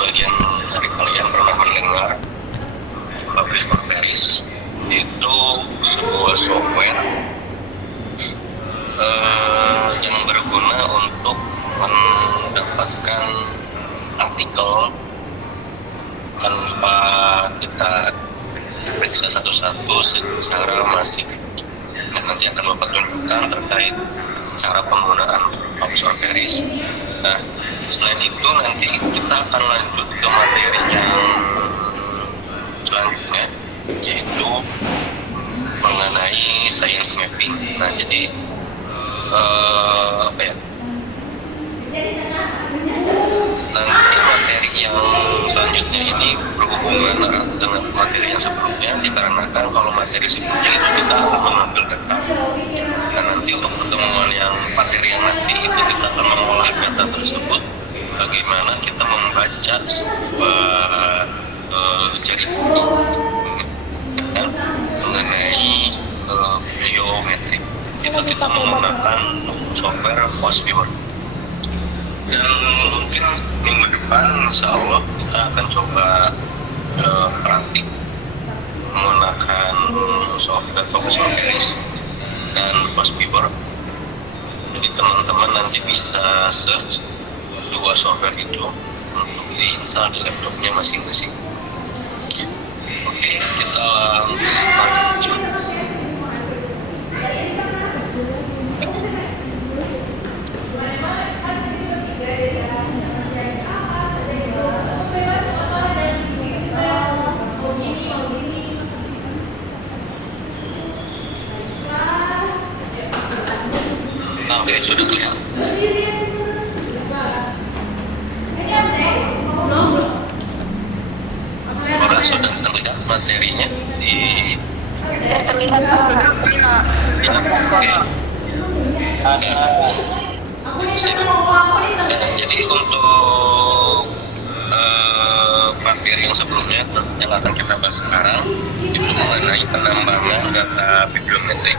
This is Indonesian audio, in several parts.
bagian dari kalian pernah mendengar Publish for Paris itu sebuah software yang berguna untuk mendapatkan artikel tanpa kita periksa satu-satu secara masif. Dan nanti akan Bapak tunjukkan terkait cara penggunaan Publish for Paris. Nah, selain itu nanti kita akan lanjut ke materi yang selanjutnya, yaitu mengenai science mapping. Nah, jadi nanti materi yang selanjutnya ini berhubungan dengan materi yang sebelumnya, dikarenakan kalau materi sebelumnya itu kita akan mengambil data. Dan nanti untuk pertemuan yang materi yang nanti itu kita akan mengolah data tersebut, bagaimana kita membaca sebuah jaringan mengenai biometrik. Itu kita menggunakan software Host-Viewer. Dan mungkin minggu depan insya Allah kita akan coba praktik menggunakan software Publish for Paris dan Host-Viewer. Jadi teman-teman nanti bisa search dua software itu untuk diinstal di laptopnya masing-masing. Oke, kita lanjut. Oke, sudah terlihat. Sudah terlihat materinya di terlihat ya, oke. Jadi untuk materi yang sebelumnya yang akan kita bahas sekarang itu mengenai penambangan data bibliometrik.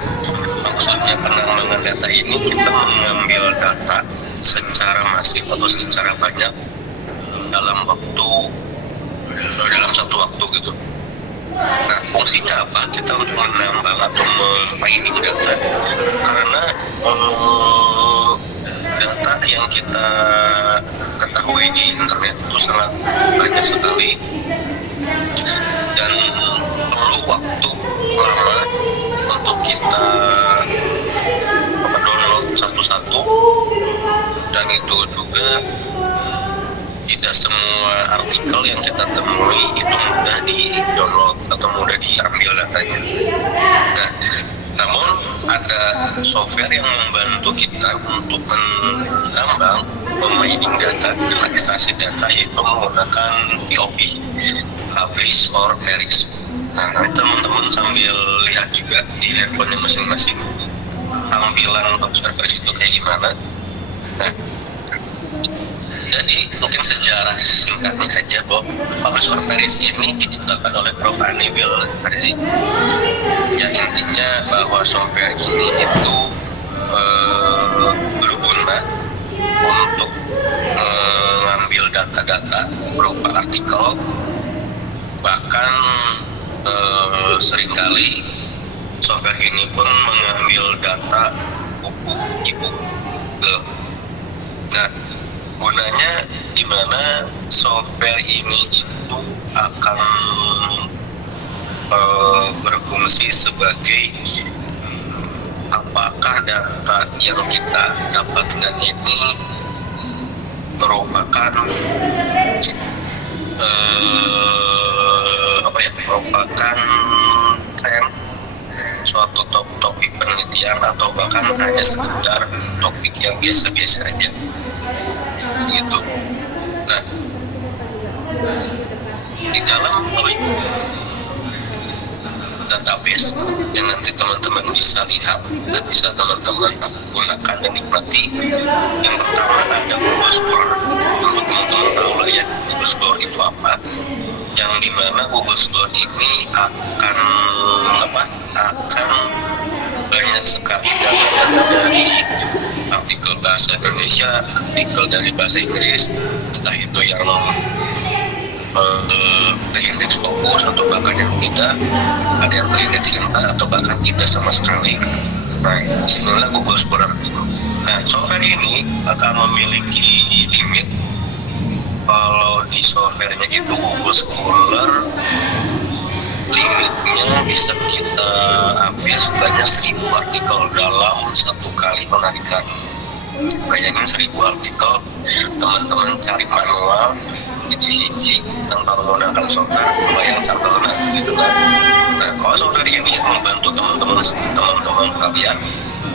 Maksudnya penambangan data ini kita mengambil data secara masif atau secara banyak dalam satu waktu gitu. Nah, fungsinya apa? Kita untuk menambang atau mining data, karena data yang kita ketahui di internet itu sangat banyak sekali dan perlu waktu lama untuk kita download satu-satu, dan itu juga tidak semua artikel yang kita temui itu mudah di-download atau mudah diambil datanya. Nah, namun ada software yang membantu kita untuk menambang, memining data dan ekstraksi data, yaitu menggunakan POP, Publish for Paris. Nah, teman-teman sambil lihat juga di handphone masing-masing tampilan Publish for Paris itu kayak gimana. Nah, jadi mungkin sejarah singkatnya saja bahwa Publish for Paris ini diciptakan oleh Prof. Anibal Arzi. Ya, intinya bahwa software ini itu berguna untuk mengambil data-data berupa artikel, bahkan seringkali software ini pun mengambil data buku e-book. Nah, gunanya di mana software ini itu akan berfungsi sebagai apakah data yang kita dapatkan ini merupakan merupakan tren suatu topik penelitian atau bahkan hanya sekedar topik yang biasa-biasa aja gitu. Nah, di dalam database yang nanti teman-teman bisa lihat dan bisa teman-teman gunakan dan nikmati, yang pertama ada Google Scholar. Kalau teman-teman tahu lah ya Google Scholar itu apa, yang dimana Google Scholar ini akan banyak sekali data-data dari artikel bahasa Indonesia, artikel dari bahasa Inggris, entah itu yang terindeks fokus atau bahkan yang tidak, ada yang terindeks rendah atau bahkan tidak sama sekali. Nah, disinilah Google Scholar itu. Nah, software ini akan memiliki limit. Kalau di softwarenya itu Google Scholar limitnya bisa kita ambil sebanyak 1000 artikel dalam satu kali penarikan. Bayangin 1000 artikel, teman-teman cari manual hiji-hiji tanpa menggunakan software, bayang capek gitu kan. Nah, kalau software ini membantu teman-teman kalian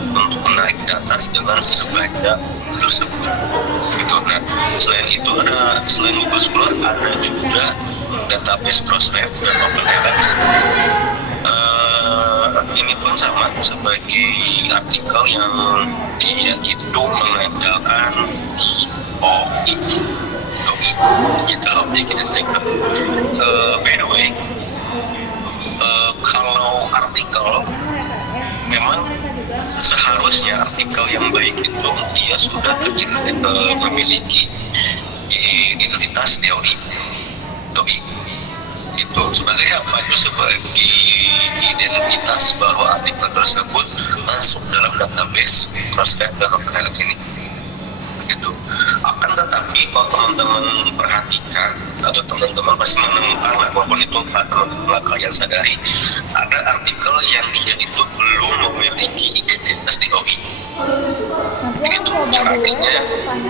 untuk menarik data dengan sebanyak tersebut gitu. Nah, selain Google Scholar ada juga database Crossref dan OpenLX. Ini pun sama sebagai artikel yang dia itu mengandalkan DOI, Digital Object Detector. By the way, kalau artikel memang seharusnya artikel yang baik itu dia sudah memiliki identitas DOI itu sebagai apa? Itu sebagai identitas bahwa artikel tersebut masuk dalam database Crossref dan OpenLX ini. Begitu. Akan tetapi kalau teman-teman perhatikan atau teman-teman pasti menemukan lah, walaupun itu teman-teman kalian sadari, ada artikel yang dia itu belum memiliki identitas DOI. Begitu. Yang artinya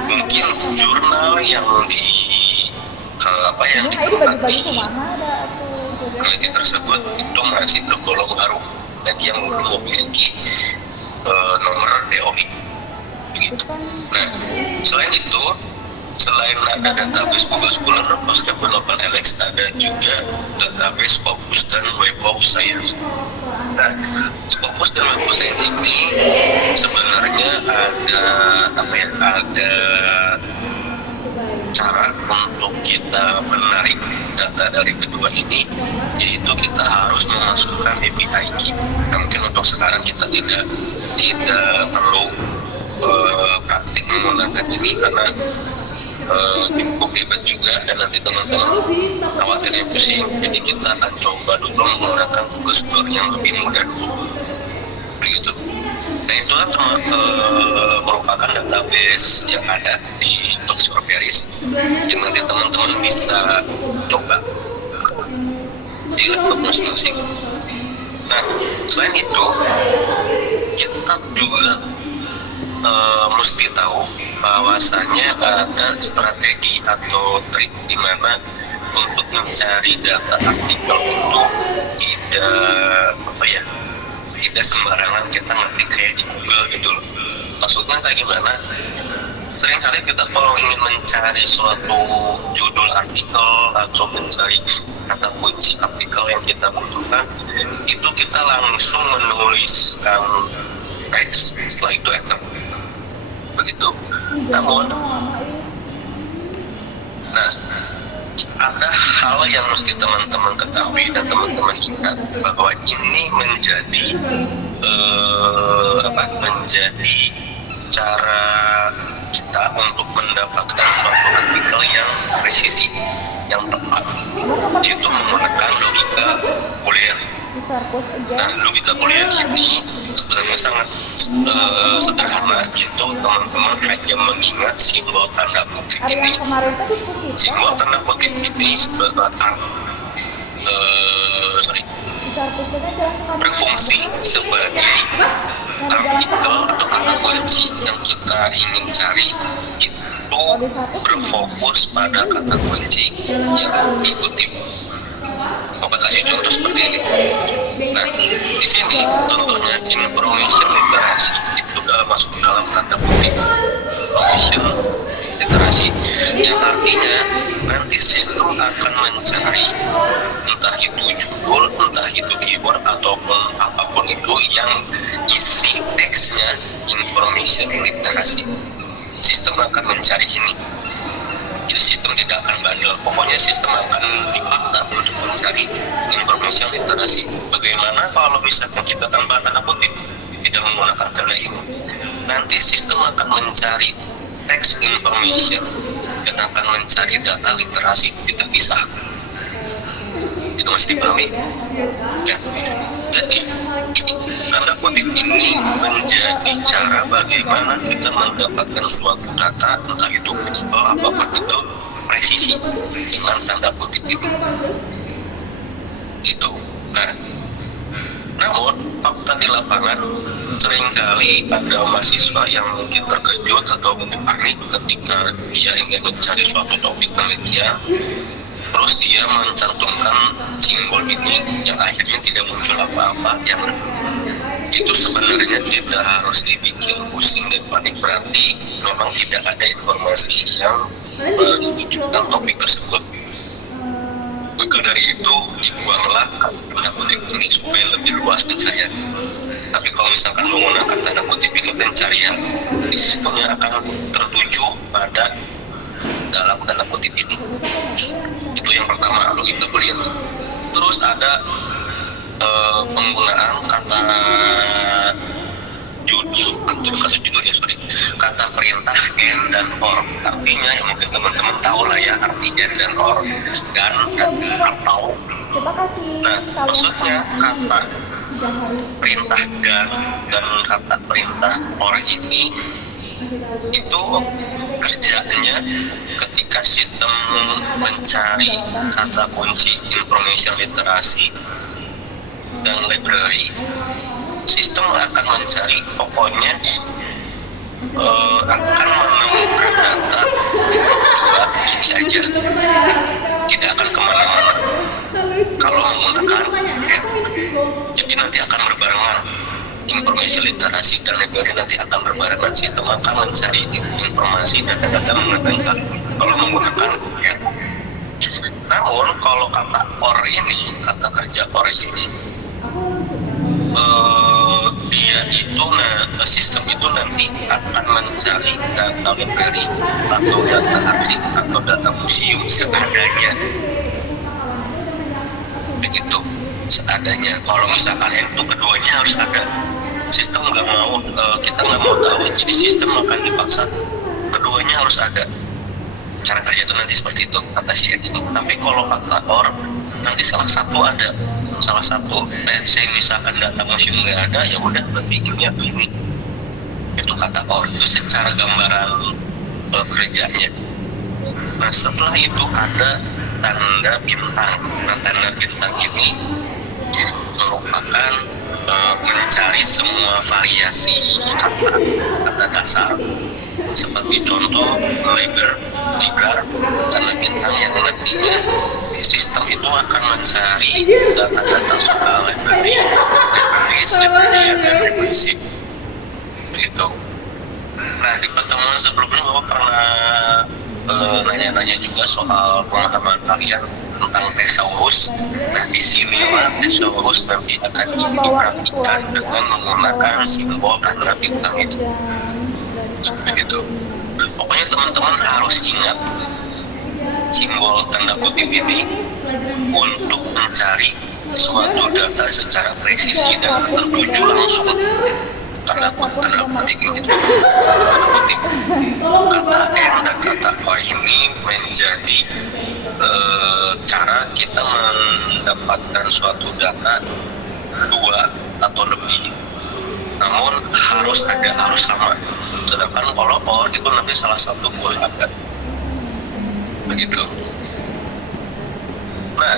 mungkin jurnal yang ditempati peneliti tersebut itu masih tergolong baru dan dia belum memiliki nomor DOI. Begitu. Nah, selain ada database Google Scholar, Crossref dan OpenLX, ada juga database Scopus dan Web of Science. Nah, Scopus dan Web of Science ini sebenarnya ada cara untuk kita menarik data dari kedua ini, yaitu kita harus memasukkan API key. Nah, mungkin untuk sekarang kita tidak perlu praktik menggunakan ini karena cukup hebat juga dan nanti teman-teman khawatirnya pusing. Jadi kita akan coba dulu menggunakan Google Scholar yang lebih mudah dulu. Begitu. Nah, itu merupakan database yang ada di Topics Paris yang nanti teman-teman bisa coba di laptop masing-masing. Nah, selain itu kita juga mesti tahu bahwasanya ada strategi atau trik di mana untuk mencari data artikel itu tidak sembarangan kita ngetik kayak di Google gitu loh. Maksudnya kayak gimana? Seringkali kita kalau ingin mencari suatu judul artikel atau mencari kata kunci artikel yang kita butuhkan, itu kita langsung menuliskan teks, setelah itu enter. Begitu. Namun, ada hal yang mesti teman-teman ketahui dan teman-teman ingat bahwa ini menjadi cara kita untuk mendapatkan suatu artikel yang presisi, yang tepat, yaitu menggunakan logika boolean. Nah, logika boolean ini sebenarnya sangat sederhana, yaitu teman-teman hanya mengingat simbol tanda kutip ini. Simbol tanda kutip ini berfungsi sebagai artikel atau kata kunci yang kita ingin cari, itu berfokus pada kata kunci yang dikutip. Bapak kasih contoh seperti ini. Nah, di sini contohnya information literasi itu masuk dalam tanda kutip information literasi, yang artinya nanti sistem akan mencari entah itu judul, entah itu keyword ataupun apapun itu yang isi teksnya information literasi. Sistem akan mencari ini. Jadi sistem tidak akan bandel, pokoknya sistem akan dipaksa untuk mencari informasi literasi. Bagaimana kalau misalkan kita tanpa tanda kutip, tidak menggunakan tanda ini? Nanti sistem akan mencari teks information dan akan mencari data literasi itu bisa. Itu mesti dipahami. Ya. Jadi tanda kutip ini menjadi cara bagaimana kita mendapatkan suatu data, entah itu apapun itu presisi dengan tanda kutip itu. Gitu. Nah, namun fakta di lapangan seringkali ada mahasiswa yang mungkin terkejut atau mungkin panik ketika dia ingin mencari suatu topik penelitian, terus dia mencantumkan simbol ini yang akhirnya tidak muncul apa-apa, yang itu sebenarnya tidak harus dibikin pusing dan panik, berarti memang tidak ada informasi yang menunjukkan topik tersebut. Maka dari itu dibuanglah tanda kutip ini supaya lebih luas pencarian. Tapi kalau misalkan menggunakan tanda kutip ini pencarian, di sistemnya akan tertuju pada dalam tanda kutip ini. Itu yang pertama, logika beliau. Terus ada penggunaan kata kata perintah and dan or. Artinya yang mungkin teman-teman tahu lah ya, arti and dan or, dan atau. Nah, maksudnya kata perintah dan kata perintah or ini itu kerjanya ketika sistem mencari kata kunci information literasi dan library, sistem akan mencari pokoknya akan menemukan data dua ini aja, tidak akan kemana-mana kalau menggunakan ya. Jadi nanti akan berbarengan informasi literasi dan library, nanti akan berbarengan, sistem akan mencari informasi data-data menggunakan kalau menggunakan ya. Namun kalau kata or ini, kata kerja or ini, dia itu sistem itu nanti akan mencari data library atau data arsip atau data museum seadanya, begitu, seadanya. Kalau misalkan itu keduanya harus ada, sistem nggak mau, kita nggak mau tahu, jadi sistem akan dipaksa keduanya harus ada. Cara kerja itu nanti seperti itu kata si itu. Tapi kalau kata or nanti salah satu ada, salah satu, saya misalkan data museum nggak ada, ya udah berarti ini atau ini. Itu kata or, itu secara gambaran kerjanya. Nah setelah itu ada tanda bintang. Nah tanda bintang ini merupakan mencari semua variasi kata dasar, seperti contoh ligar, tanda bintang yang nantinya sistem itu akan mencari data-data soal library dan regresi begitu. Nah di pertemuan sebelumnya Bapak pernah nanya-nanya juga soal pemahaman kalian tentang thesaurus. Nah di sinilah thesaurus nanti akan dipraktikkan dengan menggunakan simbol tanda bintang ini. Begitu. Pokoknya teman-teman harus ingat simbol tanda kutip ini untuk mencari suatu data secara presisi dan tertuju langsung. Tanda kutip ini, tanda kutip kata n dan kata o ini menjadi cara kita mendapatkan suatu data dua atau lebih, namun harus sama. Sedangkan kalau or itu nanti salah satu boleh ada, begitu. Nah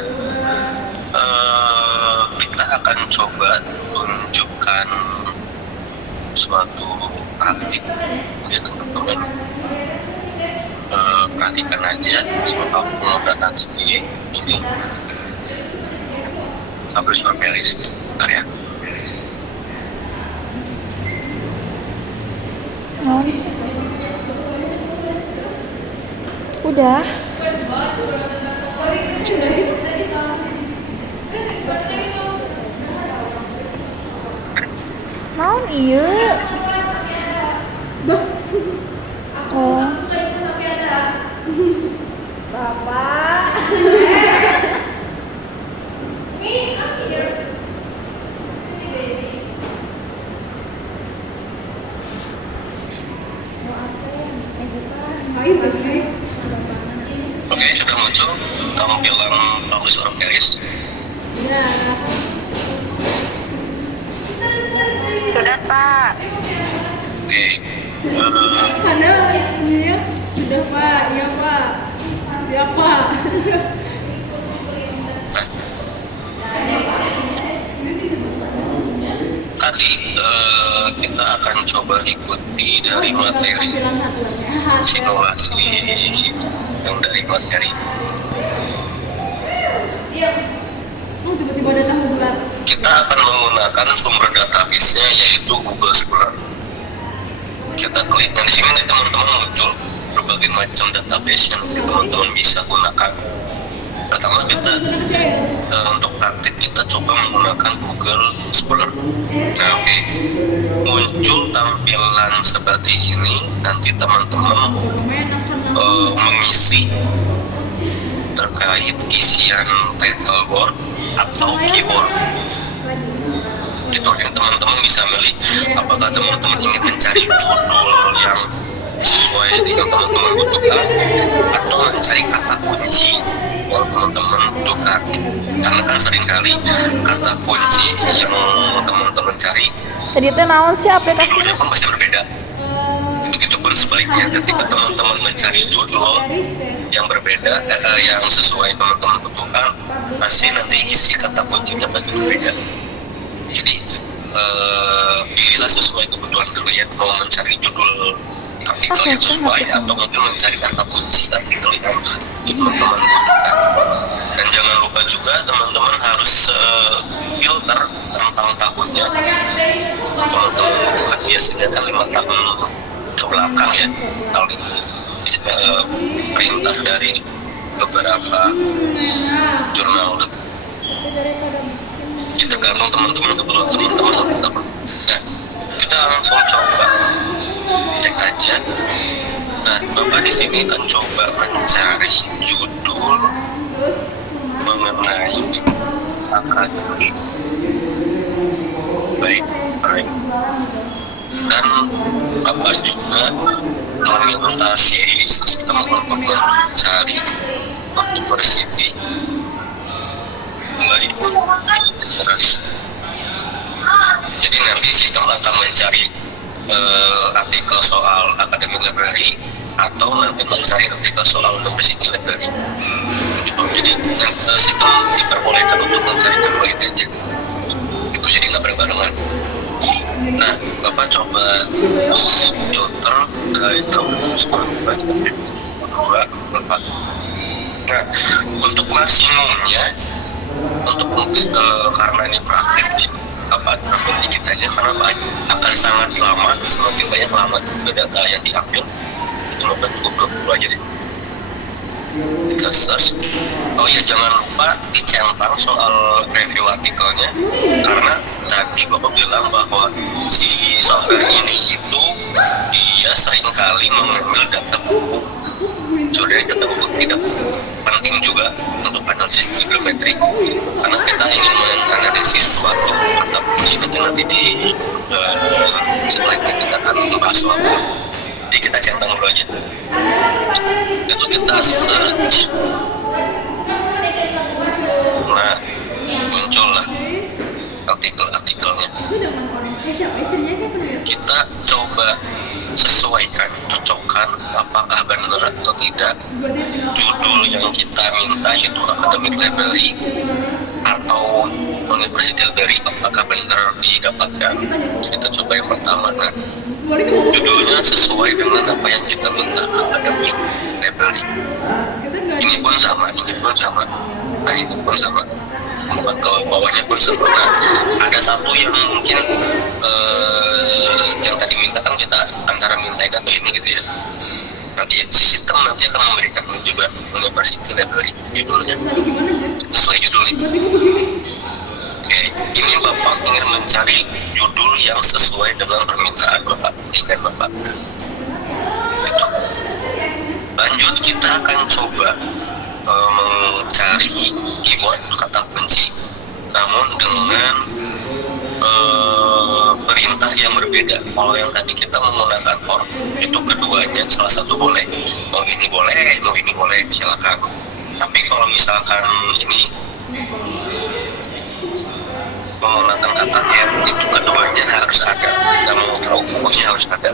kita akan coba tunjukkan suatu praktik ya teman-teman. Perhatikan aja soal pengobatan sendiri ini. Sampai suara Melis, bentar ya. Udah. Naon ieu? Oh. Bapak. Itu sih tampilan publisher Paris? Sudah, Pak. Oke. Ada ya? Sudah Pak, iya Pak. Siapa? Nah, tadi kita akan coba ikuti dari materi simulasi yang dari materi. Oh, tiba-tiba ada tahu bulat. Kita akan menggunakan sumber database-nya yaitu Google Scholar. Kita klik, dan di sini nanti teman-teman muncul berbagai macam database yang teman-teman bisa gunakan. Pertama kita untuk praktik kita coba menggunakan Google Scholar. Nah, oke. Muncul tampilan seperti ini. Nanti teman-teman mengisi terkait isian title board atau keyboard. Itu yang teman-teman bisa milih apakah teman-teman ingin mencari judul yang sesuai dengan teman-teman butuhkan atau mencari kata kunci yang teman-teman butuhkan. Karena kan seringkali kata kunci yang teman-teman cari Tadi itu naon sih aplikasi? judulnya pun pasti berbeda. Begitupun sebaliknya ketika teman-teman mencari judul yang berbeda, yang sesuai teman-teman butuhkan, pasti nanti isi kata kuncinya pasti berbeda. Jadi pilihlah sesuai kebutuhan kalian, mau mencari judul artikel yang sesuai atau mungkin mencari kata kunci artikel yang teman-teman butuhkan. Dan jangan lupa juga teman-teman harus filter tentang tahunnya. Teman-teman bukan biasanya kan 5 tahun ke belakang ya, kalau ini perintah dari beberapa jurnal. Itu tergantung teman-teman kebetulan teman-teman. Nah, kita langsung coba cek aja. Nah, Bapak di sini akan coba mencari judul mengenai akademik. Baik. Dan Bapak juga mengimplementasi sistem untuk mencari university. Baik. Jadi nanti sistem akan mencari artikel soal academic library atau nanti mencari artikel soal university library. Gitu. Jadi sistem diperbolehkan untuk mencari keduanya aja. Itu jadi nggak berbarengan. Nah, Bapak coba filter dari Nah, untuk maksimumnya, untuk karena ini praktik apa kitanya karena akan sangat lama, semakin banyak lama juga data yang diambil, itu maka cukup 20 aja deh. Kita search. Oh ya, jangan lupa dicentang soal review artikelnya, karena tadi Bapak bilang bahwa si software ini itu dia seringkali mengambil data buku. Sebenarnya data buku tidak penting juga untuk analisis bibliometrik, karena kita ingin menganalisis suatu kata kunci nanti di setelahnya kita akan membahas suatu. Jadi kita centang dulu aja. Itu kita search. Nah, muncullah artikel-artikelnya. Kita coba sesuaikan, cocokkan apakah benar atau tidak judul yang kita minta, yaitu academic library atau university library, apakah benar didapatkan. Kita coba yang pertama. Nah, judulnya sesuai dengan apa yang kita minta, academic library. Ini pun sama. Nah, ini pun sama. Bukan ke bawahnya pun sama. Nah, ada satu yang mungkin yang tadi minta kan kita antara minta atau ini gitu ya. Nanti si sistem nanti akan memberikan ini juga university library judulnya sesuai judulnya. Oke, ini Bapak ingin mencari judul yang sesuai dengan permintaan Bapak, dengan Bapak. Gitu. Lanjut kita akan coba mencari keyword kata kunci, namun dengan perintah yang berbeda. Kalau yang tadi kita menggunakan or, itu keduanya salah satu boleh. Mau ini boleh, silakan. Tapi kalau misalkan ini menggunakan kata R itu keduanya harus ada. Kita mau tahu pokoknya harus ada.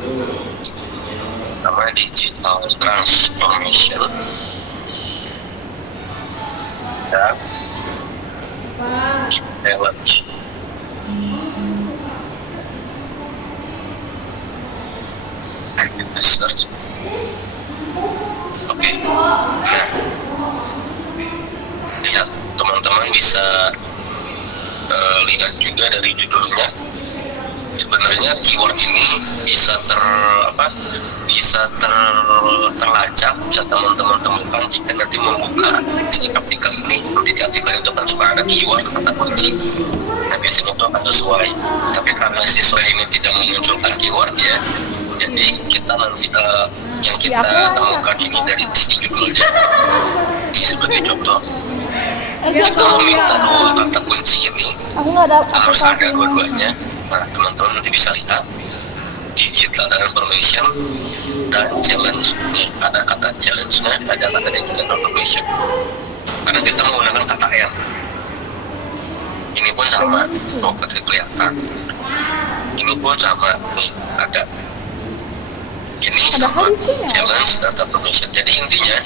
Namanya digital transformation dan challenge. And kita search. Oke. Nah, lihat teman-teman bisa lihat juga dari judulnya. Sebenarnya keyword ini bisa terlacak, bisa teman-teman temukan jika nanti membuka si artikel ini. Nanti di artikel itu kan suka ada keyword kata kunci. Nah biasanya itu akan sesuai. Tapi karena siswa ini tidak memunculkan keyword ya, jadi kita nanti yang kita temukan ini dari sisi judulnya. Ini sebagai contoh. Kita meminta dua kata kunci ini harus ada dua-duanya. Nah teman-teman nanti bisa lihat digital transformation dan challenge. Nih ada kata challenge-nya, ada kata digital transformation. Karena kita menggunakan kata M. Ini pun sama, kelihatan. Ini pun sama, nih ada. Ini sama, challenge dan transformation. Jadi intinya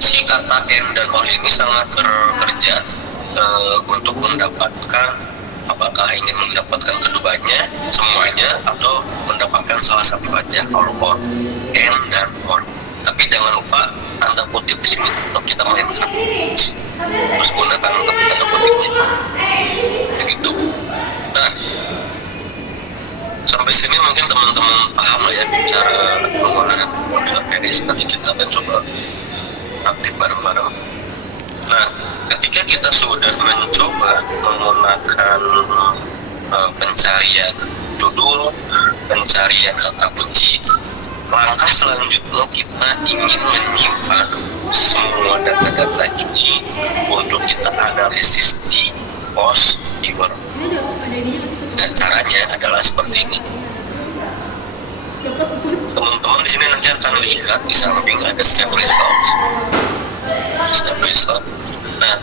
si kata N dan O ini sangat bekerja untuk mendapatkan, apakah ingin mendapatkan keduanya, semuanya, atau mendapatkan salah satu aja, kalau or, N dan or. Tapi jangan lupa tanda kutip di sini untuk kita main satu. Terus gunakan untuk tanda kutipnya. Begitu. Nah, sampai sini mungkin teman-teman paham lah ya cara penggunaan konsep penis. Nanti kita akan coba aktif bareng-bareng. Nah, ketika kita sudah mencoba menggunakan pencarian judul, pencarian kata kunci, langkah selanjutnya kita ingin menyimpan semua data-data ini untuk kita analisis di post keyword. Dan caranya adalah seperti ini. Teman-teman di sini nanti akan lihat di samping ada save result. Save result. Nah,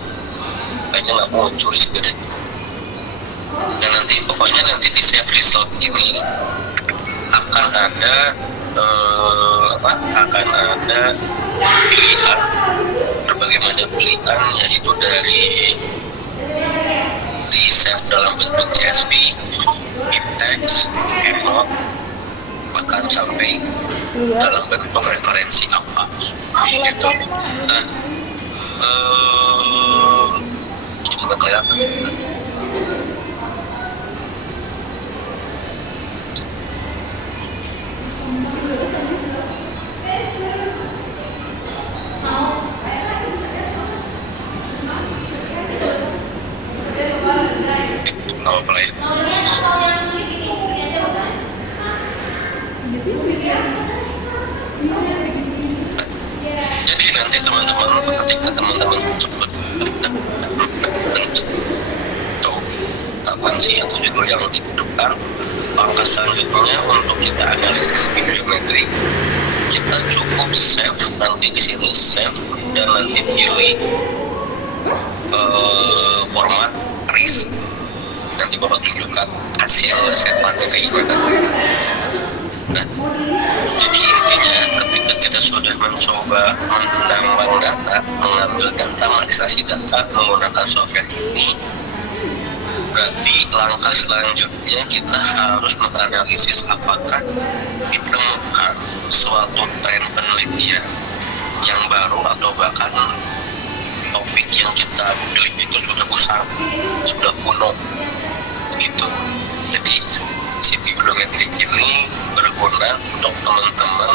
kayaknya nggak muncul di sini. Dan nanti pokoknya nanti di save result ini akan ada pilihan, berbagai macam pilihan, yaitu dari di save dalam bentuk CSV, di teks, EndNote, bahkan sampai dalam bentuk referensi apa gitu. Nah, gimana kelihatan? Nggak apa-apa ya. Jadi nanti teman-teman ketika teman-teman sebut kunci atau judul yang dibutuhkan, langkah selanjutnya untuk kita analisis bibliometri, kita cukup save nanti di sini save dan nanti pilih format RIS. Nanti bapak tunjukkan hasil saveannya kayak gimana. Nah, jadi intinya ketika kita sudah mencoba menambah data, mengambil data, menganalisasi data menggunakan software ini, berarti langkah selanjutnya kita harus menganalisis apakah ditemukan suatu tren penelitian yang baru atau bahkan topik yang kita pilih itu sudah usang, sudah kuno gitu. Jadi si bibliometrik ini berguna untuk teman-teman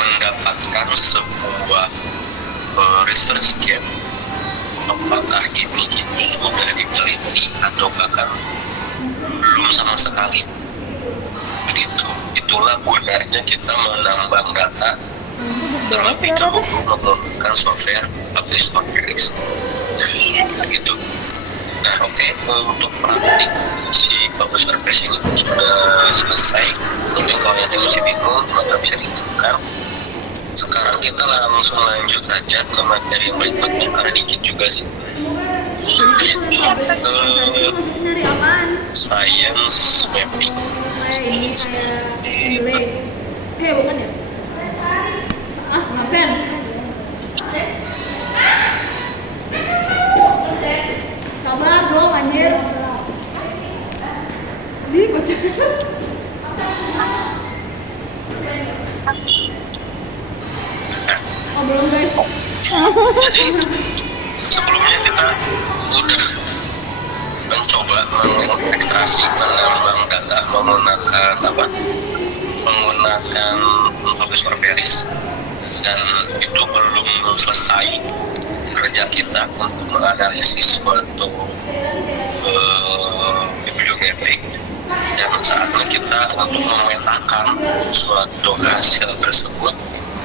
mendapatkan sebuah research gap, apakah ini itu sudah diteliti atau bahkan belum sama sekali gitu. Itulah gunanya kita menambang data terlebih dahulu menggunakan software Publish on Felix gitu. Nah oke, untuk praktik si Publish on Felix ini sudah selesai. Mungkin kalau yang masih bingung maka bisa ditentukan sekarang kita langsung lanjut aja ke materi berikutnya karena dikit juga sih. Yaitu Maksudnya nyari apaan? science mapping. Kayak ini kayak delay. Bukan ya? Absen. Sabar belum anjir. Di kocak. Oh belum guys. Jadi sebelumnya kita udah mencoba mengekstraksi, menambang data menggunakan menggunakan Profesor Peris, dan itu belum selesai kerja kita untuk menganalisis suatu bibliometrik, dan saatnya kita untuk memetakan suatu hasil tersebut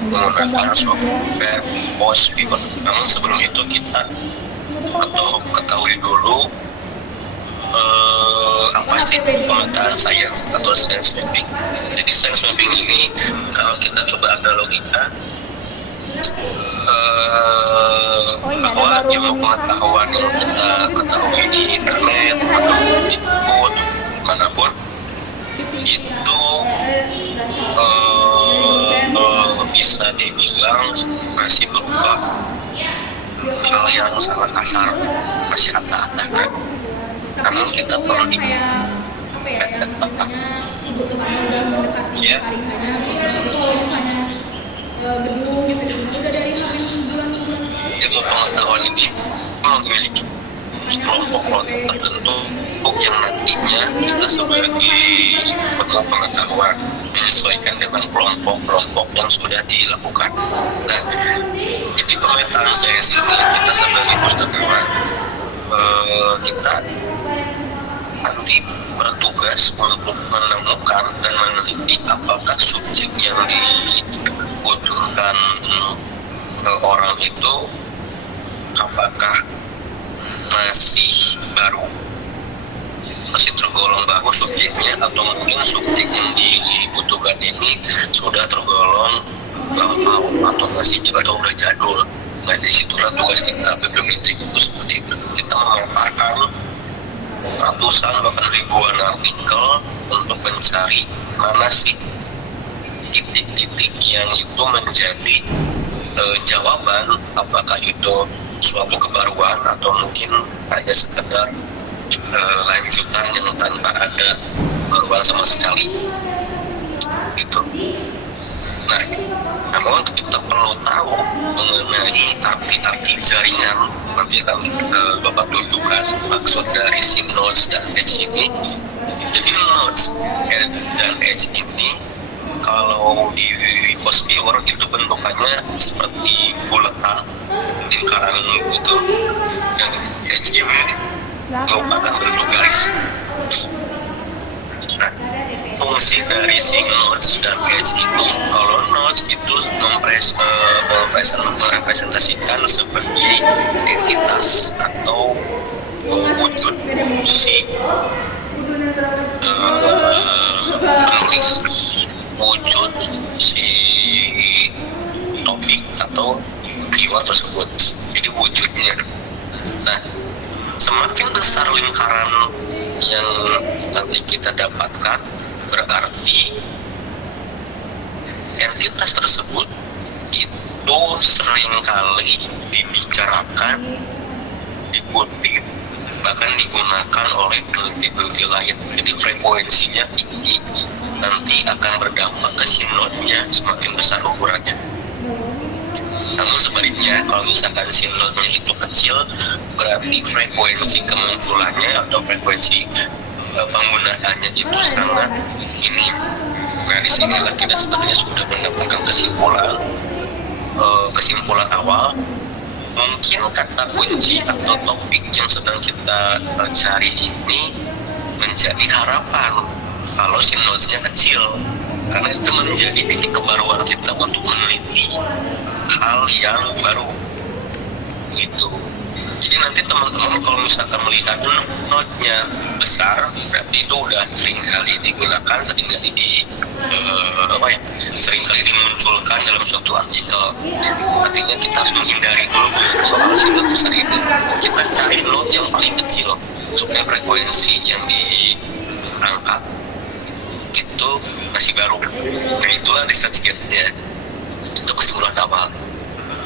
menggunakan software PostViewer. Namun sebelum itu kita ketahui dulu apa sih pemetaan science atau science mapping. Jadi science mapping ini kalau kita coba analogikan bahwa ilmu pengetahuan yang kita ketahui di internet atau di buku atau manapun itu bisa dibilang masih berupa hal yang sangat kasar, masih ada-ada kan. Namun kita perlu di misalnya kebutuhannya udah mendekati parihannya. Kalau misalnya gedung gitu udah dari bulan-bulan lalu. Ilmu pengetahuan ini memiliki kelompok-kelompok tertentu yang nantinya kita sebagai pengetahuan menyesuaikan dengan kelompok-kelompok yang sudah dilakukan. Nah, jadi pemetaan sains ini kita sebagai pustakawan kita nanti bertugas untuk menemukan dan meneliti apakah subjek yang dibutuhkan orang itu apakah masih baru, masih tergolong baru subjeknya, atau mungkin subjek yang dibutuhkan ini sudah tergolong lama atau masih atau udah jadul. Nah, di situlah tugas kita bibliometrik itu seperti itu. Kita memaparkan ratusan bahkan ribuan artikel untuk mencari mana sih titik-titik yang itu menjadi jawaban, apakah itu suatu kebaruan atau mungkin hanya sekedar lanjutan yang tanpa ada perubahan sama sekali gitu. Nah, namun kita perlu tahu mengenai arti-arti jaringan. Nanti akan Bapak tunjukkan maksud dari si nodes dan edge ini. Jadi nodes dan edge ini kalau di PostViewer itu bentukannya seperti bulatan, lingkaran gitu, dan edge ini merupakan bentuk garis. Nah, fungsi dari si nodes dan edge ini, kalau nodes itu merepresentasikan sebagai entitas atau wujud si penulis, wujud si topik atau keyword tersebut. Jadi wujudnya. Nah, semakin besar lingkaran yang nanti kita dapatkan, berarti entitas tersebut itu seringkali dibicarakan, dikutip, bahkan digunakan oleh peneliti-peneliti lain. Jadi frekuensinya tinggi, nanti akan berdampak ke sinodnya semakin besar ukurannya. Namun sebaliknya, kalau misalkan sinodnya itu kecil, berarti frekuensi kemunculannya atau frekuensi penggunaannya itu sangat minim. Nah, disinilah kita sebenarnya sudah mendapatkan kesimpulan awal. Mungkin kata kunci atau topik yang sedang kita cari ini menjadi harapan kalau sinodenya kecil, karena itu menjadi titik kebaruan kita untuk meneliti hal yang baru gitu. Jadi nanti teman-teman kalau misalkan melihat notnya besar, berarti itu udah sering kali digunakan, sering kali sering kali dimunculkan dalam suatu artikel. Artinya kita harus menghindari dulu soal si not besar itu. Kita cari not yang paling kecil supaya frekuensi yang diangkat itu masih baru. Nah itulah research gate-nya, itu kesimpulan awal.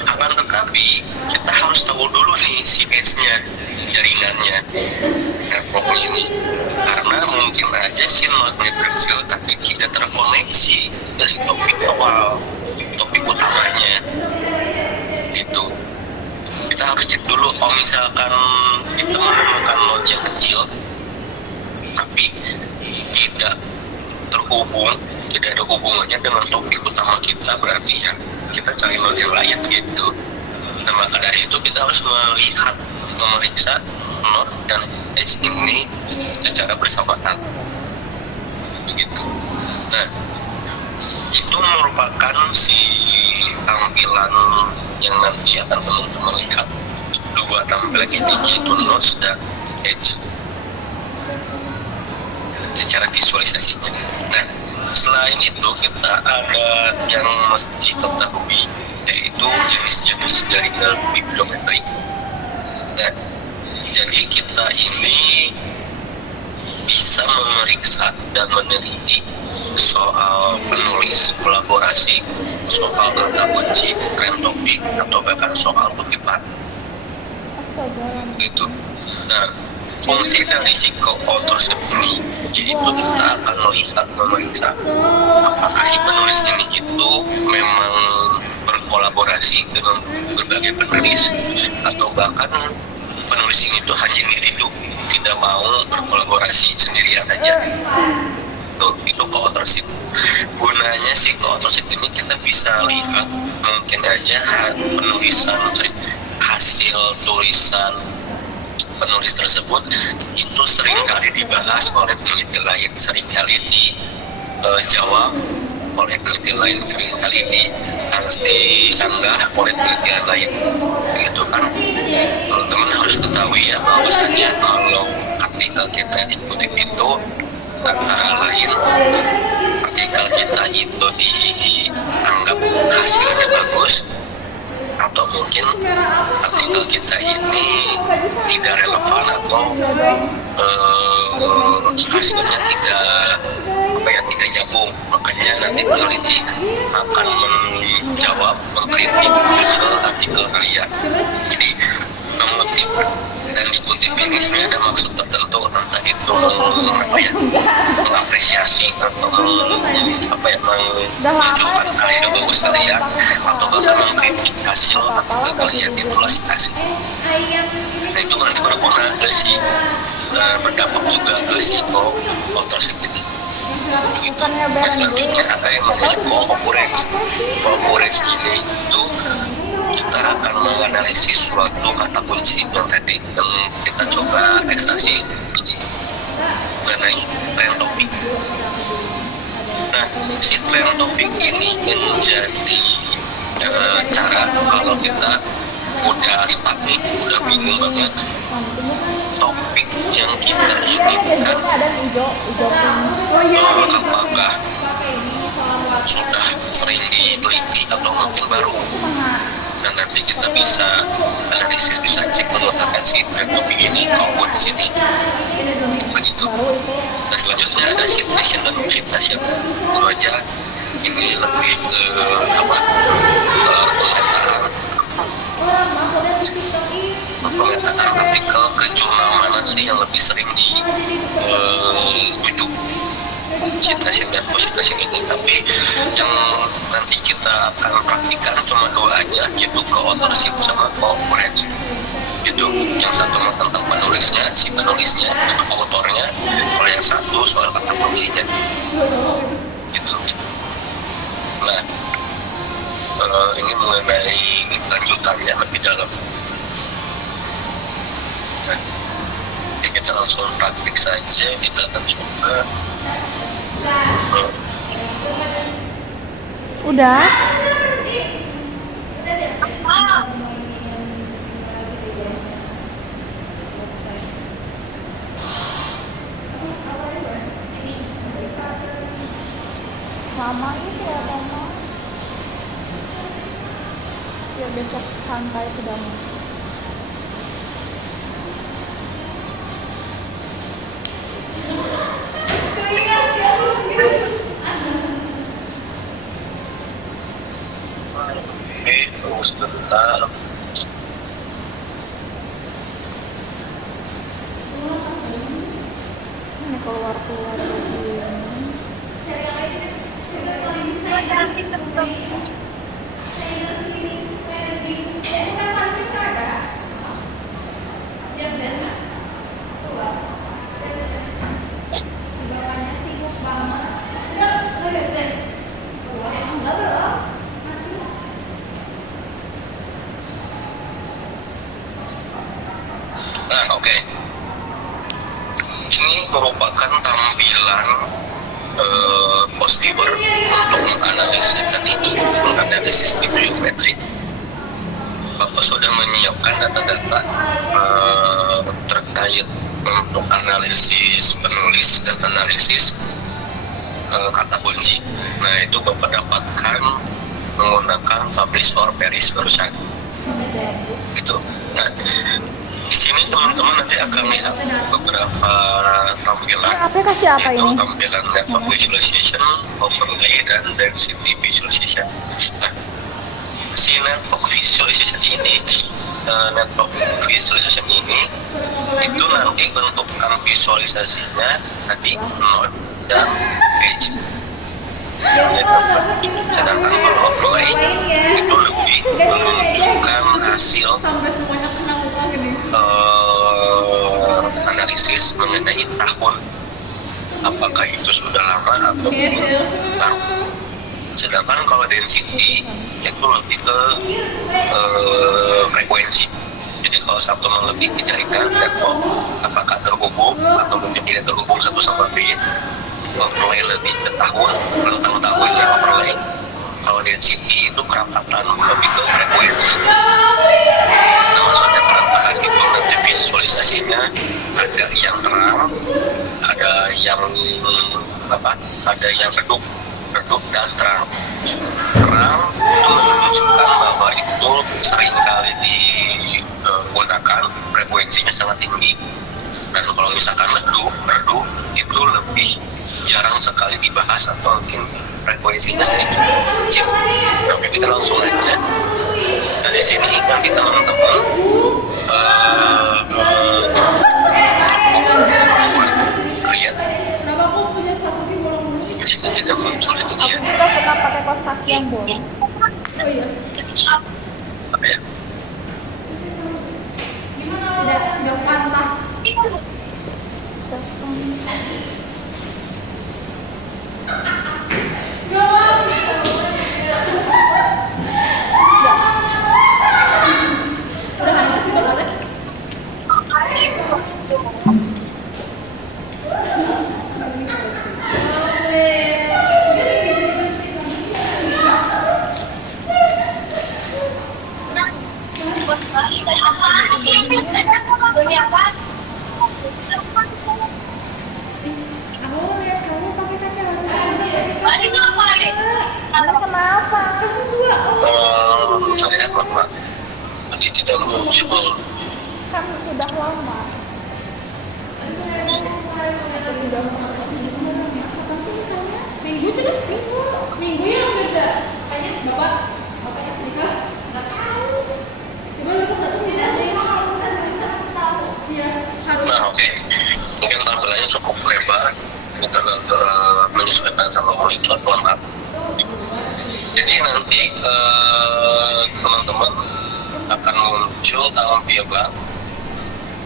Akan tetapi kita harus tahu dulu nih si edge-nya, jaringannya, network-nya ini, karena mungkin aja si node-nya kecil tapi tidak terkoneksi dari topik awal, topik utamanya. Itu kita harus cek dulu. Kalau misalkan kita menemukan node yang kecil tapi tidak terhubung, tidak ada hubungannya dengan topik utama kita, berarti ya kita cari node yang lain gitu. Nah maka dari itu kita harus melihat, memeriksa node dan edge ini secara bersamaan begitu. Nah itu merupakan si tampilan yang nanti akan teman-teman lihat. Dua tampilan ini yaitu nodes dan edge secara visualisasinya. Nah selain itu kita ada yang mesti ketahui, yaitu jenis-jenis jaringan bibliometrik. Nah, jadi kita ini bisa memeriksa dan meneliti soal penulis kolaborasi, soal kata kunci, trend topik, atau bahkan soal kutipan. Gitu. Nah, fungsi dari si co-authorship ini yaitu kita akan melihat, memeriksa apakah si penulis ini itu memang berkolaborasi dengan berbagai penulis, atau bahkan penulis ini tuh hanya individu, tidak mau berkolaborasi sendirian aja. Tuh, itu co-authorship. Gunanya si co-authorship ini kita bisa lihat mungkin aja hasil tulisan penulis tersebut itu sering kali dibahas oleh peneliti lain, sering kali dijawab oleh peneliti lain, sering kali disanggah oleh peneliti lain. Begitu kan? Teman-teman harus ketahui ya bahwasanya kalau artikel kita dikutip itu antara lain artikel kita itu dianggap hasilnya bagus, atau mungkin artikel kita ini tidak relevan atau hasilnya tidak nyambung. Makanya nanti peneliti akan menjawab, mengkritik hasil artikel kalian. Jadi mengutip dan dikutip ini sebenarnya ada maksud tertentu, entah itu mengapresiasi atau menunjukkan hasil bagus kalian, atau bahkan mengkritik hasil artikel kalian, itulah asik. Nah itu nanti berguna ke si berdampak juga ke si co-authorship ini. Nah selanjutnya ada yang namanya co-occurrence. Co-occurrence ini itu kita akan menganalisis suatu kata kunci yang tadi yang kita coba ekstraksi mengenai trend topik. Nah, si trend topik ini menjadi cara kalau kita udah stagnan, udah bingung banget topik yang kita inginkan apakah sudah sering diteliti atau mungkin baru. Dan nanti kita bisa analisis, bisa cek menggunakan si trend topik ini maupun di sini begitu. Nah selanjutnya ada citation dan citation. Itu aja, ini lebih ke pemetaan artikel ke jurnal mana sih yang lebih sering dirujuk citation dan citation ini. Tapi yang nanti kita akan praktikan cuma dua aja, yaitu co-authorship sama co-occurrence. Itu yang satu tentang penulisnya, si penulisnya atau autornya, kalau yang satu soal kata kuncinya gitu. Nah ini mengenai lanjutannya lebih dalam. Jadi kita langsung praktik saja, kita akan coba. Udah? lama itu ya mama. Ya besok santai sudah. Oke, tunggu sebentar. Ini keluar lagi. Nah, oke. Ini merupakan tampilan posture untuk menganalisis di biometri. Bapak sudah menyiapkan data-data terkait untuk analisis penulis dan analisis kata kunci. Nah, itu Bapak dapatkan menggunakan publish or perish barusan. Gitu. Nah, di sini teman-teman nanti akan lihat beberapa tampilan, Aplikasi apa yaitu ini? tampilan network visualization, overlay, dan density visualization. Nah, si network visualization ini itu nanti bentukan visualisasinya tadi node dan page. Sedangkan kalau overlay itu lebih menunjukkan hasil sampai semuanya kena muka gini. analisis mengenai tahun, apakah itu sudah lama atau baru. Sedangkan kalau density itu lebih ke frekuensi. Jadi kalau satu melebihi jaringan network, apakah terhubung atau mungkin tidak terhubung satu sama lain. Overlay lebih ke tahun, rentang tahunnya overlay. Kalau density itu kerapatan, lebih ke frekuensi. Nah, maksudnya kerapatan itu nanti visualisasinya ada yang terang, ada yang ada yang redup dan terang. Terang itu menunjukkan bahwa itu sering kali digunakan, frekuensinya sangat tinggi. Dan kalau misalkan redup itu lebih jarang sekali dibahas atau mungkin frekuensinya sedikit kecil. Oke, kita langsung aja. Nah, di sini nanti teman-teman create. Kenapa aku punya spasi bolong dulu? Di sini tidak muncul ini ya. Kita suka pakai kaos kaki yang bolong. Oh iya. Apa ya? Tidak pantas. Udah ada ke sih banget. Kenapa? Saya Bapak lagi tidak muncul. Kan sudah lama. Minggu cuman minggu yang beda. Kayaknya bapak nikah nggak tahu. Cuman besok datang tidak sih. Iya harus. Nah, oke. Mungkin tampilannya cukup lebar. Kita menyesuaikan sama monitor pelan. Jadi nanti teman-teman akan muncul tampilan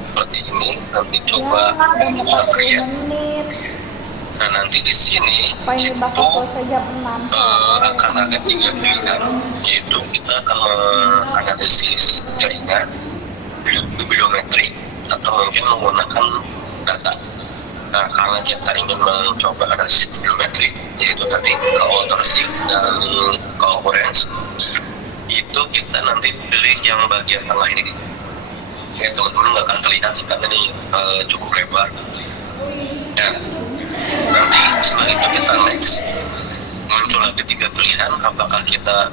seperti ini. Nanti coba kita create. Nah, nanti di sini Ini itu bakal selesai jam 6. akan ada 3 pilihan, yaitu kita akan menganalisis jaringan, bibliometrik, atau mungkin menggunakan data. Nah, karena kita ingin mencoba analisis bibliometrik, yaitu tadi coauthorship dan co-occurrence, itu kita nanti pilih yang bagian tengah ini. Ya, teman-teman nggak akan terlihat sih karena ini cukup lebar. Ya, nanti setelah itu kita next. muncul lagi 3 pilihan, apakah kita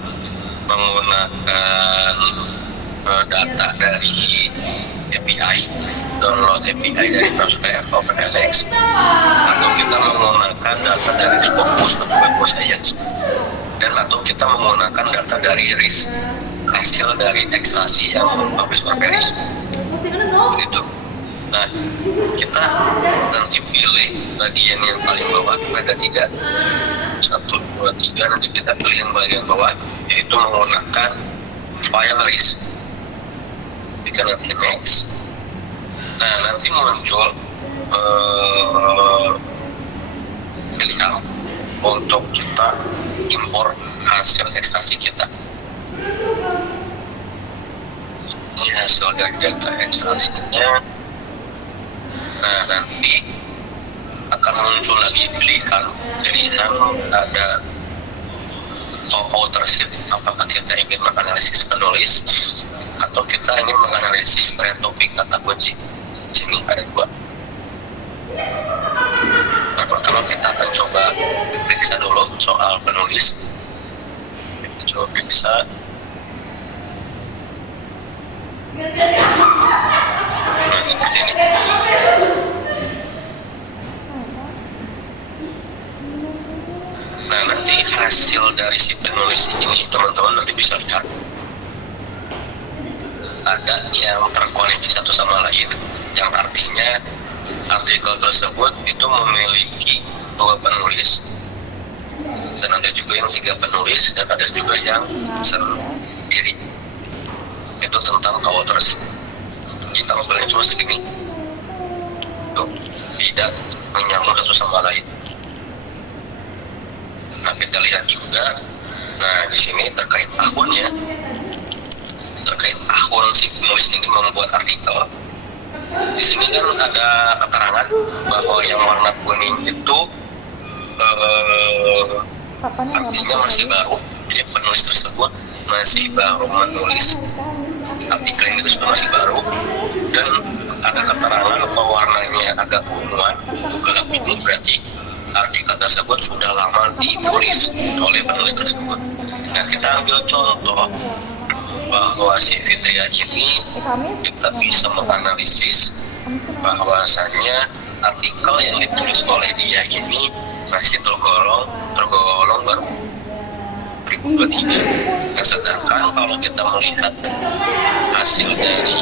menggunakan data dari API, download API dari Prospect OpenLX, atau kita menggunakan data dari Scopus atau Web of Science, dan atau kita menggunakan data dari RIS, hasil dari ekstraksi yang publish per Paris. Begitu. Nah, kita nanti pilih bagian yang paling bawah, ada 3, 1, 2, 3, nanti kita pilih yang bagian bawah, yaitu menggunakan file RIS. Kita nanti next. Nah, nanti muncul pilihan untuk kita impor hasil ekstraksi kita. Ini hasil dari data ekstraksinya. Nah, nanti akan muncul lagi pilihan ada authorship, apakah kita ingin menganalisis penulis atau kita ingin menganalisis trend topik kata kunci. Sini ada 2. Nah, pertama kita akan coba periksa dulu soal penulis. Kita coba periksa. Nah, seperti ini. Nah, nanti hasil dari si penulis ini teman-teman nanti bisa lihat ada yang terkoneksi satu sama lain, yang artinya artikel tersebut itu memiliki 2 penulis, dan ada juga yang 3 penulis, dan ada juga yang sendiri. Itu tentang authorship. Kita ngobrolnya cuma segini, tuh, tidak menyambung satu sama lain. Nah, kita lihat juga, nah di sini terkait akunnya, terkait akun si penulis ini membuat artikel. Di sini kan ada keterangan bahwa yang warna kuning itu artinya masih baru, jadi penulis tersebut masih baru menulis artikel ini tersebut masih baru, dan ada keterangan bahwa warnanya agak unguan, gelap, ini berarti artikel tersebut sudah lama ditulis oleh penulis tersebut. Nah, kita ambil contoh bahwa si Fitria ini kita bisa menganalisis bahwasannya artikel yang ditulis oleh dia ini masih tergolong baru 2023. Nah, sedangkan kalau kita melihat hasil dari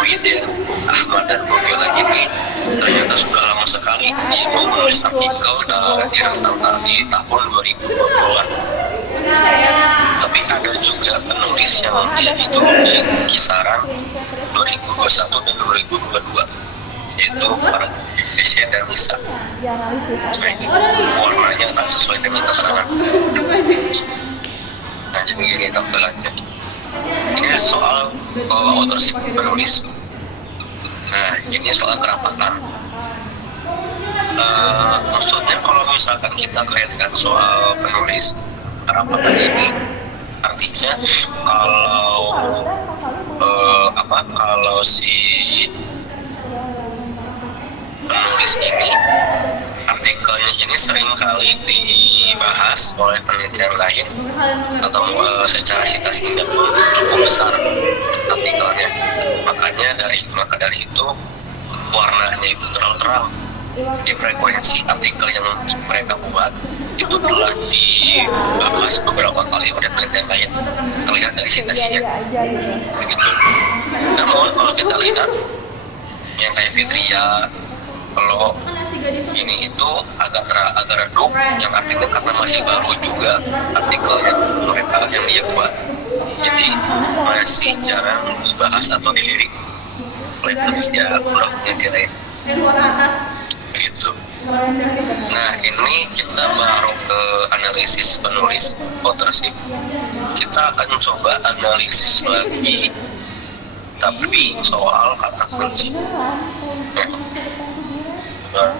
Widen, Ahmad, dan Bogiola ini ternyata sudah lama sekali dia menulis artikel di rentang di tahun 2020-an. Tapi ada juga penulis yang dia itu di kisaran 2021 dan 2022, yaitu para Fisya dan Nisa. Warnanya tak sesuai dengan keterangan. Nah, jadi ini tampilannya. Ini soal authorship penulis. Nah, ini soal kerapatan. Maksudnya kalau misalkan kita kaitkan soal penulis, kerapatan ini artinya kalau si penulis ini artikelnya ini sering kali dibahas oleh penelitian lain atau secara citasinya pun cukup besar artikelnya, maka dari itu warnanya itu terlalu terang di frekuensi artikel yang mereka buat itu telah dibahas beberapa kali oleh penelitian lain, terlihat dari citasinya begitu. Namun kalau kita lihat yang kayak Fitria, kalau ini itu agak redup, yang artikel karena masih baru juga artikelnya mereka yang dia buat, jadi masih jarang dibahas atau dilirik oleh manusia kurangnya kira begitu. Nah, ini kita baru ke analisis penulis authorship. Kita akan coba analisis lagi tapi soal kata kunci. Nah,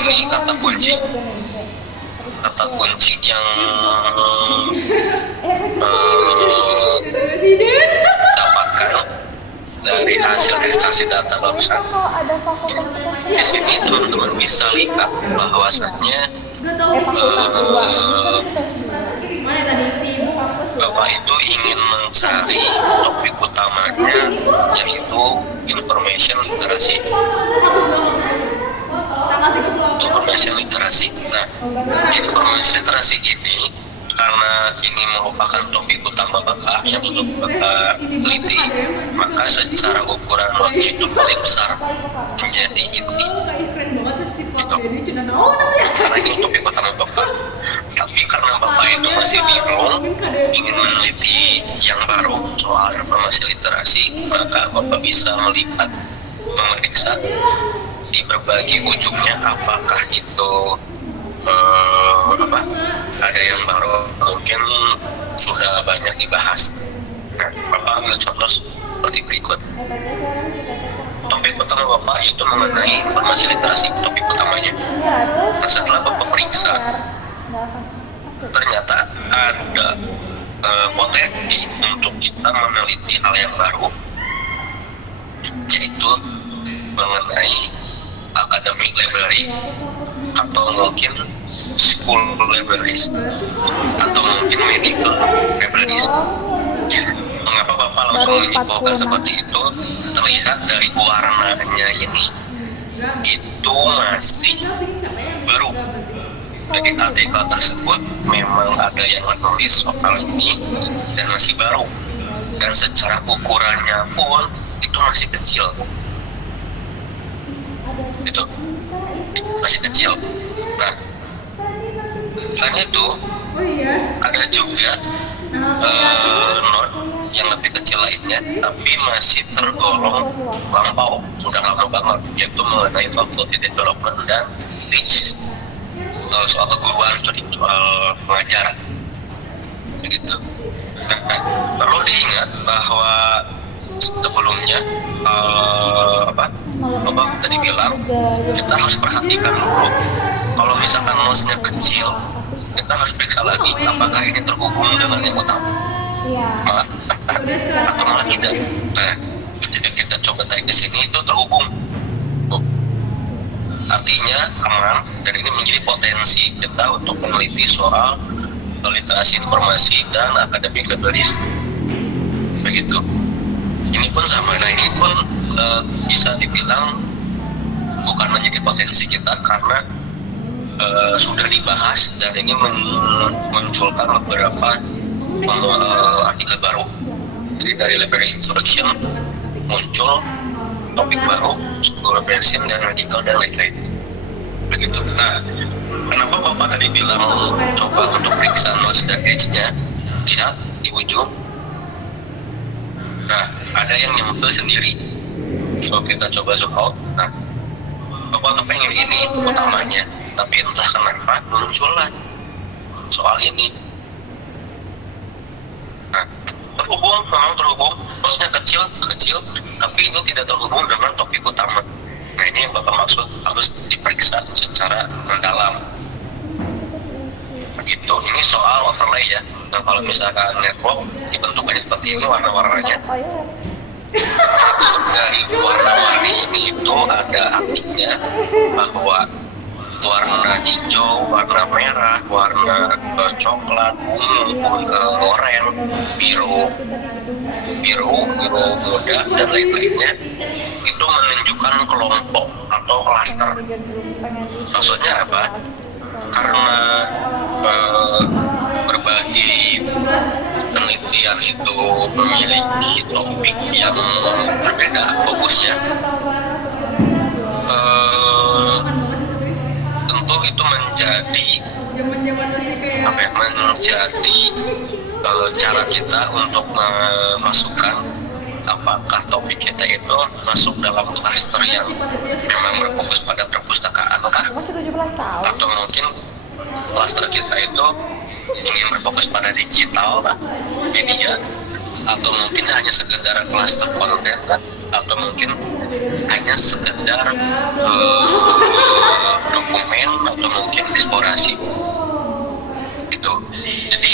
ini kata kunci yang dapatkan dari hasil ekstraksi data barusan. Kalau ada fakultas Di sini teman-teman bisa lihat bahwasannya Gak tau isi mana tadi si ibu Bapak itu ingin mencari topik utamanya yaitu information literasi. tanggal 30 April. Information literasi. Nah, information literasi ini karena ini merupakan topik utama Bapak yang untuk Bapak teliti, maka secara ukuran waktu itu paling besar menjadi ini. Kayak keren banget tuh si Pak Dedi cina naon sih. Karena ini topik utama Bapak. Tapi karena Bapak itu masih bingung, ingin meneliti yang baru soal informasi literasi, maka Bapak bisa melihat, memeriksa di berbagai ujungnya apakah itu ada yang baru mungkin sudah banyak dibahas. Nah, Bapak ambil contoh seperti berikut. Topik utama Bapak itu mengenai informasi literasi, topik utamanya. Nah, setelah Bapak periksa, ternyata ada potensi untuk kita meneliti hal yang baru, yaitu mengenai academic library atau mungkin school libraries atau mungkin medical libraries. Mengapa Bapak langsung menyimpulkan seperti itu? Terlihat dari warnanya ini itu masih baru. Jadi artikel tersebut memang ada yang menulis soal ini dan masih baru, dan secara ukurannya pun itu masih kecil. Itu masih kecil. Nah, selain itu Oh iya. ada juga note yang lebih kecil lainnya, tapi masih tergolong lampau, sudah lama banget, yaitu mengenai faculty development dan teach, soal keguruan, soal pengajaran, begitu. Nah, perlu diingat bahwa sebelumnya Bapak tadi bilang kita harus perhatikan dulu. Kalau misalkan notes-nya kecil, kita harus periksa lagi apakah ini terhubung dengan yang utama. Udah sekarang Atau malah tidak. Nah, ketika kita coba tarik ke sini itu terhubung. Artinya aman, dan ini menjadi potensi kita untuk meneliti soal literasi informasi dan akademik libraries. Begitu. Ini pun sama. Nah, ini pun bisa dibilang bukan menjadi potensi kita karena sudah dibahas, dan ini memunculkan beberapa artikel baru. Jadi dari library instruction muncul topik baru, school version dan medical dan lain-lain. Begitu. Nah, kenapa Bapak tadi bilang coba untuk periksa notes dan edge-nya? Lihat di ujung. Nah, ada yang nyempil sendiri. Kalau kita coba zoom out, nah, Bapak tuh pengen ini utamanya, tapi entah kenapa muncullah soal ini. Nah, memang terhubung, terusnya kecil, tapi ini tidak terhubung dengan topik utama. Nah, ini yang Bapak maksud harus diperiksa secara mendalam. Begitu. Ini soal overlay ya. Nah, kalau misalkan network dibentuknya seperti ini warna-warnanya, maksud dari warna-warni ini itu ada artinya bahwa warna hijau, warna merah, warna coklat, ungu, oranye, biru muda dan lain-lainnya itu menunjukkan kelompok atau klaster. Maksudnya apa? Karena berbagai penelitian itu memiliki topik yang berbeda fokusnya, tentu itu menjadi zaman-zaman masih kayak menjadi cara kita untuk memasukkan apakah topik kita itu masuk dalam klaster yang memang berfokus pada perpustakaan kah, atau mungkin klaster kita itu ingin berfokus pada digital media, atau mungkin hanya sekedar klaster konten kan, atau mungkin hanya sekedar dokumen, atau mungkin eksplorasi gitu. Jadi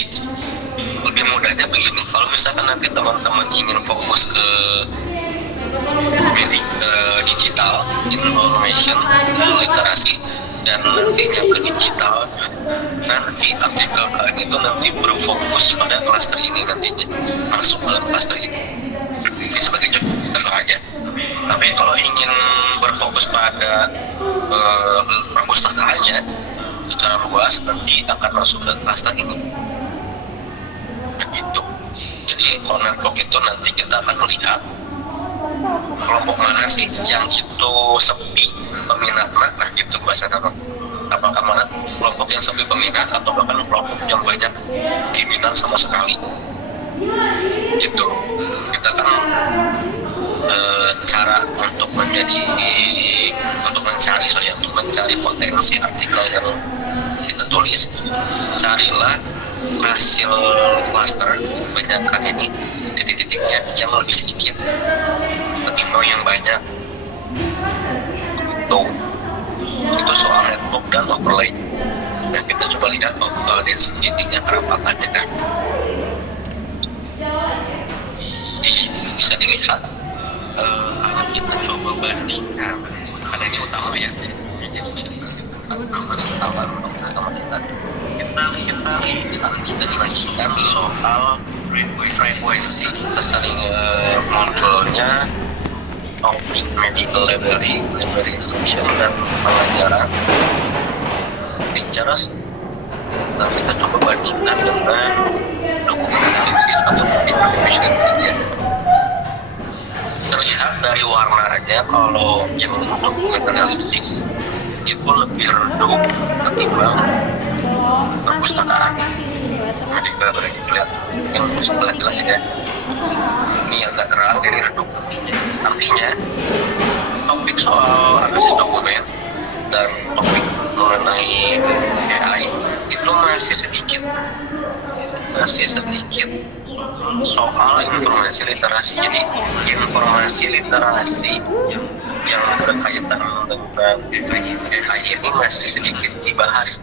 lebih mudahnya begini, kalau misalkan nanti teman-teman ingin fokus ke digital information literasi dan nantinya ke digital. Nanti artikel kalian itu nanti berfokus pada klaster ini, nantinya masuk dalam klaster ini. Ini sebagai contoh aja. Tapi kalau ingin berfokus pada perpustakaannya secara luas, nanti akan masuk ke klaster ini. Begitu. Jadi kalau network itu nanti kita akan melihat kelompok mana sih yang itu sepi peminatnya, nah gitu bahasanya. Apakah mana kelompok yang sepi peminat atau bahkan kelompok yang banyak kriminal sama sekali. Gitu. Kita kan cara untuk mencari potensi artikel yang kita tulis, carilah hasil cluster banyakkan ini titik-titiknya yang lebih sedikit ketimbang yang banyak. Itu soal network dan overlay. Nah, kita coba lihat density-nya kerapatannya kan. Bisa dilihat kalau kita coba bandingkan, karena ini utama ya, jadi bisa kita dibandingkan soal frekuensi sering munculnya topik medical library instruction dan pengajaran teachers. Nah, kita coba bandingkan dengan dokumen analisis atau information intelligence. Terlihat dari warnanya kalau yang dokumen analisis itu lebih redup ketimbang perpustakaan. Jadi kita lihat yang setelah jelasin ya, ini agak terang dari redup. Artinya topik soal analisis dokumen dan topik mengenai AI itu masih sedikit soal informasi literasi. Jadi informasi literasi yang berkaitan dengan AI ini masih sedikit dibahas.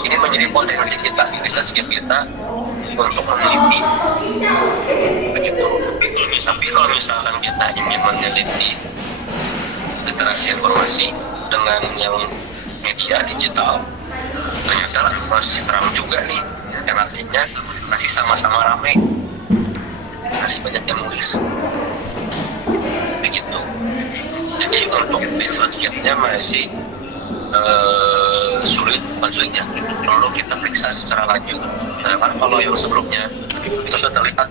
Ini menjadi potensi kita di research kita untuk meneliti begitu. Tapi kalau misalkan kita ingin meneliti literasi informasi dengan yang media digital, ternyata masih terang juga nih, yang artinya masih sama-sama ramai, masih banyak yang nulis begitu. Jadi untuk research-nya masih sulit, bukan sulit ya, perlu kita periksa secara lanjut. Karena kalau yang sebelumnya itu sudah terlihat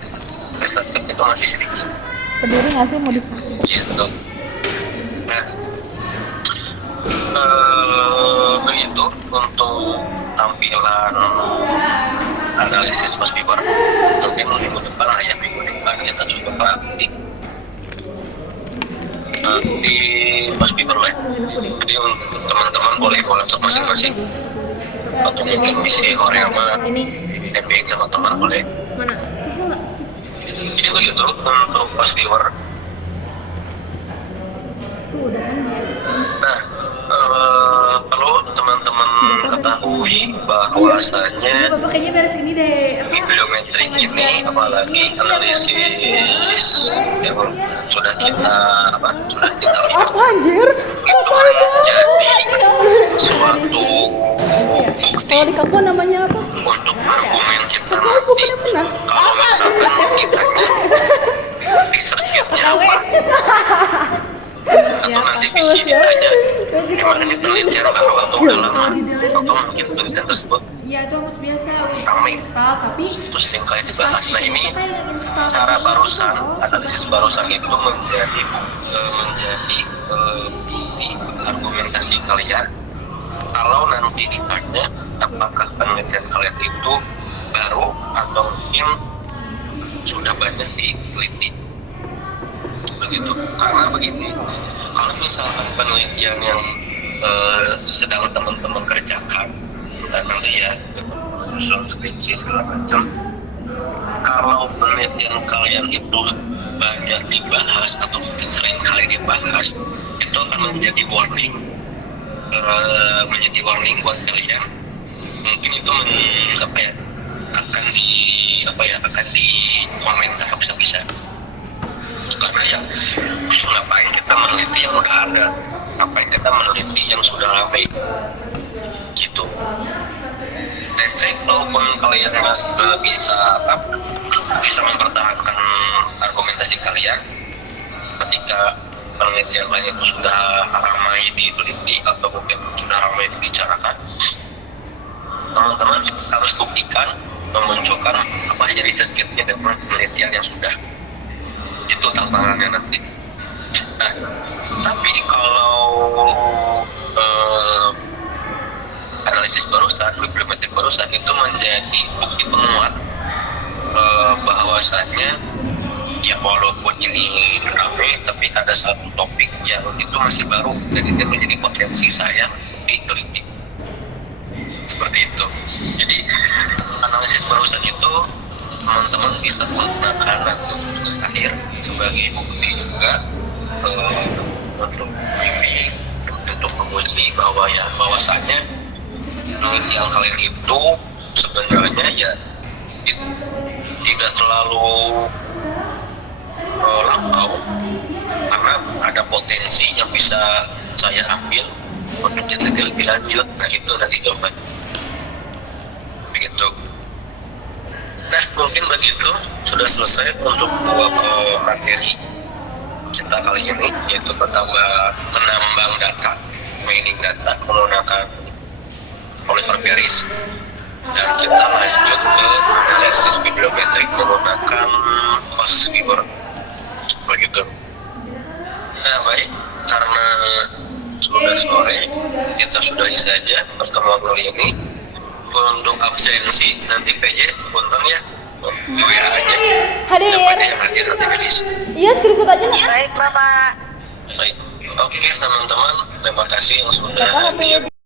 research itu masih sedikit. Berdiri nggak sih mau disahkan? Gitu. Nah, begitu untuk tampilan analisis Mas Bibar. Mungkin minggu depan kita coba praktik di Mas Bibar lah. Jadi untuk teman-teman boleh laptop masing-masing, atau mungkin PC Horema, Epic sama teman boleh. Mana? Jadi begitu untuk Mas Bibar. Nah, perlu teman-teman ketahui bahwasanya Kayaknya dari sini deh. bibliometrik ini, apalagi analisis yang sudah kita lihat, Anjir? itu menjadi suatu bukti Kalau di kamu namanya apa? untuk argumen kita nanti. Kalau misalkan ditanya research kita apa, atau nanti bisa ditanya gimana nih penelitian bahwa atau udah lama, atau mungkin penelitian tersebut Iya itu harus biasa ramai install, tapi terus sering kali dibahas. Nah, ini cara barusan, analisis barusan itu menjadi bukti argumentasi kalian. Kalau nanti ditanya apakah penelitian kalian itu baru atau mungkin sudah banyak diteliti begitu. Karena begini, kalau misalkan penelitian yang sedang teman-teman kerjakan dan nanti ya usul skripsi segala macam, kalau penelitian kalian itu banyak dibahas atau mungkin sering kali dibahas, itu akan menjadi warning buat kalian. Mungkin itu akan di komen atau bisa Karena ya ngapain kita meneliti yang udah ada, ngapain kita meneliti yang sudah ramai gitu. Saya walaupun kalian bisa mempertahankan argumentasi kalian ketika penelitian lain itu sudah ramai diteliti atau mungkin sudah ramai dibicarakan, teman-teman harus buktikan, memunculkan apa sih research kitnya dengan penelitian yang sudah. Itu tantangannya nanti. Nah, tapi kalau analisis barusan, bibliometrik barusan itu menjadi bukti penguat bahwasannya ya walaupun ini ramai, tapi ada satu topik yang itu masih baru dan itu menjadi potensi saya diteliti. Seperti itu. Jadi analisis barusan itu teman-teman bisa menggunakan nanti tugas akhir sebagai bukti juga untuk menguji bahwasannya yang kalian itu sebenarnya ya tidak terlalu lampau, karena ada potensi yang bisa saya ambil untuk diteliti lebih lanjut. Nah itu nanti jawaban begitu. Nah mungkin begitu sudah selesai untuk dua materi kita kali ini, yaitu pertama menambang data, mining data menggunakan Oliver Paris, dan kita lanjut ke analisis bibliometrik menggunakan host viewer begitu. Nah baik, karena sudah sore kita sudahi saja pertemuan kali ini. Untuk absensi nanti PJ punten ya, di WA aja. Hadir. Siapa yang hadir nanti Pedis. Iya, screenshot aja nih. Baik, Bapak. Baik, oke teman-teman, terima kasih yang sudah Bapak hadir. hadir.